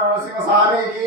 నరసింహస్వామికి